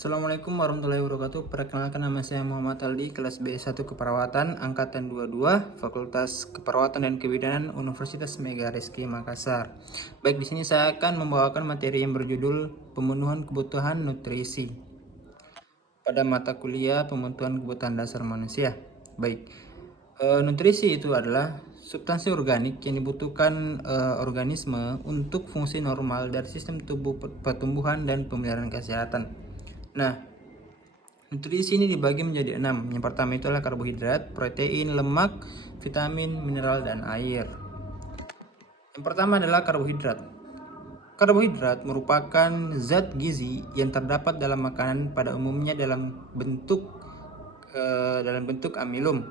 Assalamualaikum warahmatullahi wabarakatuh. Perkenalkan, nama saya Muhammad Aldi, kelas B1 Keperawatan, Angkatan 22, Fakultas Keperawatan dan Kebidanan, Universitas Mega Rizky Makassar. Baik, di sini saya akan membawakan materi yang berjudul Pemenuhan Kebutuhan Nutrisi pada mata kuliah Pemenuhan Kebutuhan Dasar Manusia. Baik, nutrisi itu adalah substansi organik yang dibutuhkan organisme untuk fungsi normal dari sistem tubuh, pertumbuhan, dan pemeliharaan kesehatan. Nah, nutrisi ini dibagi menjadi 6. Yang pertama itu adalah karbohidrat, protein, lemak, vitamin, mineral, dan air. Yang pertama adalah karbohidrat. Karbohidrat merupakan zat gizi yang terdapat dalam makanan, pada umumnya dalam bentuk amilum.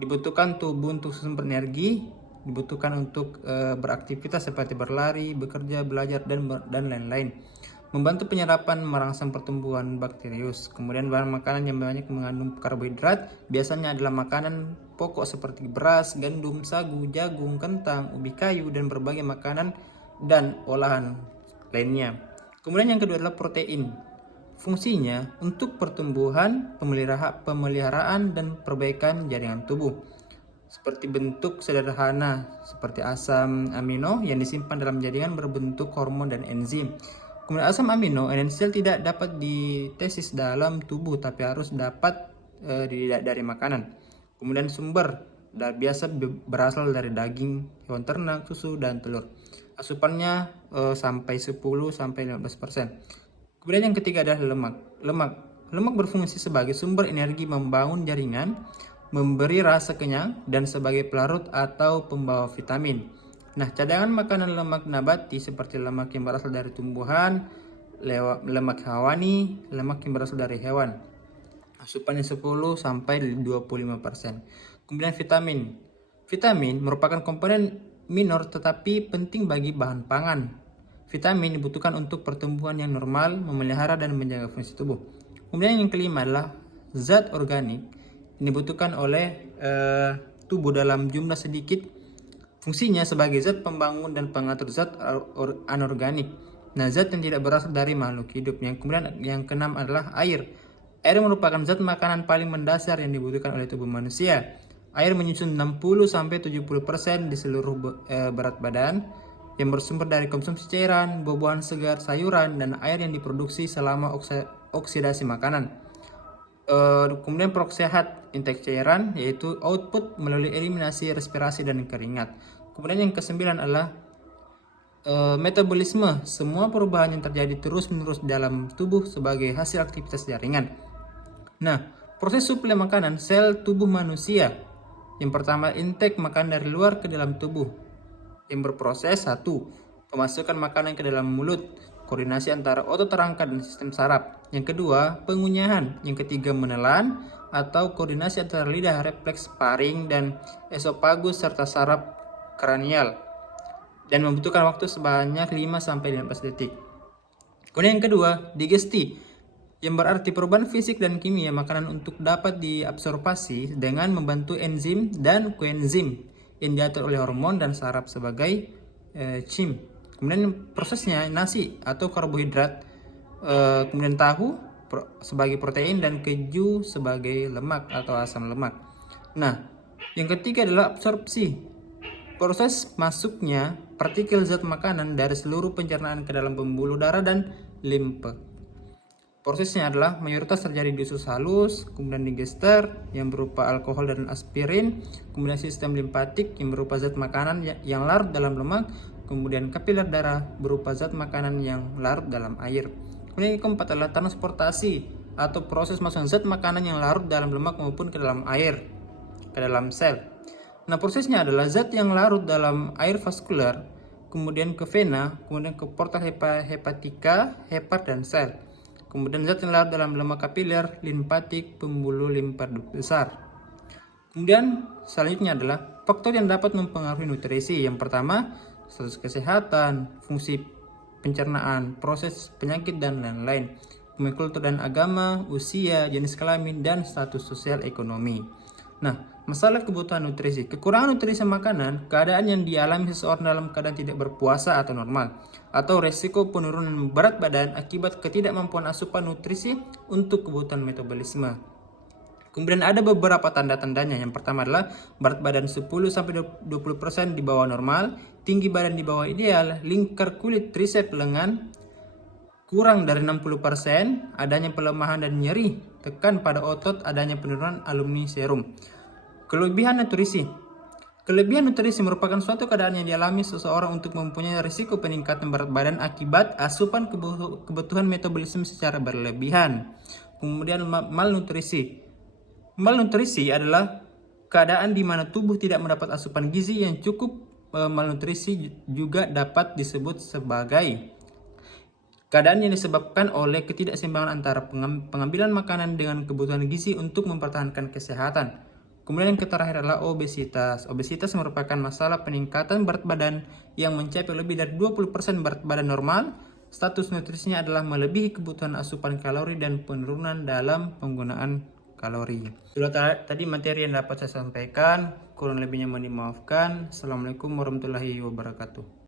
Dibutuhkan tubuh untuk sumber energi, dibutuhkan untuk beraktivitas seperti berlari, bekerja, belajar, dan lain-lain. Membantu penyerapan, merangsang pertumbuhan bakterius. Kemudian bahan makanan yang banyak mengandung karbohidrat biasanya adalah makanan pokok seperti beras, gandum, sagu, jagung, kentang, ubi kayu, dan berbagai makanan dan olahan lainnya. Kemudian yang kedua adalah protein. Fungsinya untuk pertumbuhan, pemeliharaan, dan perbaikan jaringan tubuh. Seperti bentuk sederhana seperti asam amino yang disimpan dalam jaringan berbentuk hormon dan enzim. Kemudian asam amino esensial tidak dapat ditesis dalam tubuh, tapi harus dapat dari makanan. Kemudian sumber biasa berasal dari daging, hewan ternak, susu, dan telur. Asupannya sampai 10-15%. Kemudian yang ketiga adalah lemak berfungsi sebagai sumber energi, membangun jaringan, memberi rasa kenyang, dan sebagai pelarut atau pembawa vitamin. Nah, cadangan makanan lemak nabati seperti lemak yang berasal dari tumbuhan, lemak hewani, lemak yang berasal dari hewan. Asupannya 10-25%. Kemudian vitamin. Vitamin merupakan komponen minor tetapi penting bagi bahan pangan. Vitamin dibutuhkan untuk pertumbuhan yang normal, memelihara dan menjaga fungsi tubuh. Kemudian yang kelima adalah zat organik yang dibutuhkan oleh tubuh dalam jumlah sedikit. Fungsinya sebagai zat pembangun dan pengatur zat anorganik. Nah, zat yang tidak berasal dari makhluk hidup. Kemudian yang keenam adalah air. Air merupakan zat makanan paling mendasar yang dibutuhkan oleh tubuh manusia. Air menyusun 60-70% di seluruh berat badan, yang bersumber dari konsumsi cairan, buah-buahan segar, sayuran, dan air yang diproduksi selama oksidasi makanan. Kemudian proses sehat, intake cairan, yaitu output melalui eliminasi, respirasi, dan keringat. Kemudian yang kesembilan adalah metabolisme, semua perubahan yang terjadi terus-menerus dalam tubuh sebagai hasil aktivitas jaringan. Nah, proses suplai makanan sel tubuh manusia. Yang pertama, intake makanan dari luar ke dalam tubuh. Yang berproses, 1. Pemasukan makanan ke dalam mulut, koordinasi antara otot rangka dan sistem saraf. Yang kedua, pengunyahan. Yang ketiga, menelan atau koordinasi antara lidah, refleks paring, dan esofagus serta saraf kranial, dan membutuhkan waktu sebanyak 5-15 detik. Kemudian yang kedua, digesti, yang berarti perubahan fisik dan kimia makanan untuk dapat diabsorbasi dengan membantu enzim dan koenzim yang diatur oleh hormon dan saraf sebagai enzim. Kemudian prosesnya, nasi atau karbohidrat, kemudian tahu sebagai protein, dan keju sebagai lemak atau asam lemak. Nah, yang ketiga adalah absorpsi. Proses masuknya partikel zat makanan dari seluruh pencernaan ke dalam pembuluh darah dan limfe. Prosesnya adalah mayoritas terjadi di usus halus, kemudian digester yang berupa alkohol dan aspirin, kemudian sistem limfatik yang berupa zat makanan yang larut dalam lemak, kemudian kapiler darah berupa zat makanan yang larut dalam air. Kemudian yang keempat adalah transportasi atau proses masuk zat makanan yang larut dalam lemak maupun ke dalam air, ke dalam sel. Nah, prosesnya adalah zat yang larut dalam air vaskular, kemudian ke vena, kemudian ke portal hepatika, hepat, dan sel. Kemudian zat yang larut dalam lemak kapiler, limfatik, pembuluh limpa besar. Kemudian selanjutnya adalah faktor yang dapat mempengaruhi nutrisi. Yang pertama, status kesehatan, fungsi pencernaan, proses penyakit, dan lain-lain. Kemudian kultur dan agama, usia, jenis kelamin, dan status sosial ekonomi. Nah, masalah kebutuhan nutrisi. Kekurangan nutrisi makanan, keadaan yang dialami seseorang dalam keadaan tidak berpuasa atau normal, atau resiko penurunan berat badan akibat ketidakmampuan asupan nutrisi untuk kebutuhan metabolisme. Kemudian ada beberapa tanda-tandanya. Yang pertama adalah berat badan 10-20% di bawah normal, tinggi badan di bawah ideal, lingkar kulit trisep lengan kurang dari 60%, adanya pelemahan dan nyeri, tekan pada otot, adanya penurunan alumni serum. Kelebihan nutrisi. Kelebihan nutrisi merupakan suatu keadaan yang dialami seseorang untuk mempunyai risiko peningkatan berat badan akibat asupan kebutuhan metabolisme secara berlebihan. Kemudian malnutrisi. Malnutrisi adalah keadaan di mana tubuh tidak mendapat asupan gizi yang cukup. Malnutrisi juga dapat disebut sebagai keadaan yang disebabkan oleh ketidakseimbangan antara pengambilan makanan dengan kebutuhan gizi untuk mempertahankan kesehatan. Kemudian yang terakhir adalah obesitas. Obesitas merupakan masalah peningkatan berat badan yang mencapai lebih dari 20% berat badan normal. Status nutrisinya adalah melebihi kebutuhan asupan kalori dan penurunan dalam penggunaan kalori. Itulah tadi materi yang dapat saya sampaikan. Kurang lebihnya mohon dimaafkan. Assalamualaikum warahmatullahi wabarakatuh.